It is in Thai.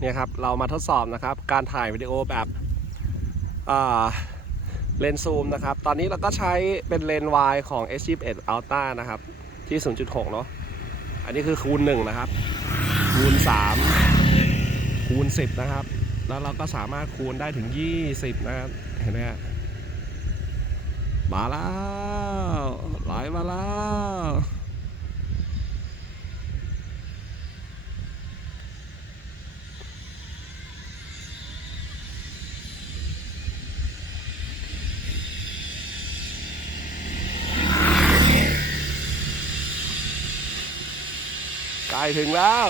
เนี่ยครับเรามาทดสอบนะครับ การถ่ายวิดีโอแบบเลนส์ซูมนะครับ ตอนนี้เราก็ใช้เป็นเลนส์วายของ S21 Ultra นะครับ ที่ 0.6 เนาะอันนี้คือคูณ 1 นะครับ คูณ 3 คูณ 10 นะครับ แล้วเราก็สามารถคูณได้ถึง 20 นะครับ เห็นไหมฮะมาแล้วไหลมาแล้ว ใกล้ถึงแล้ว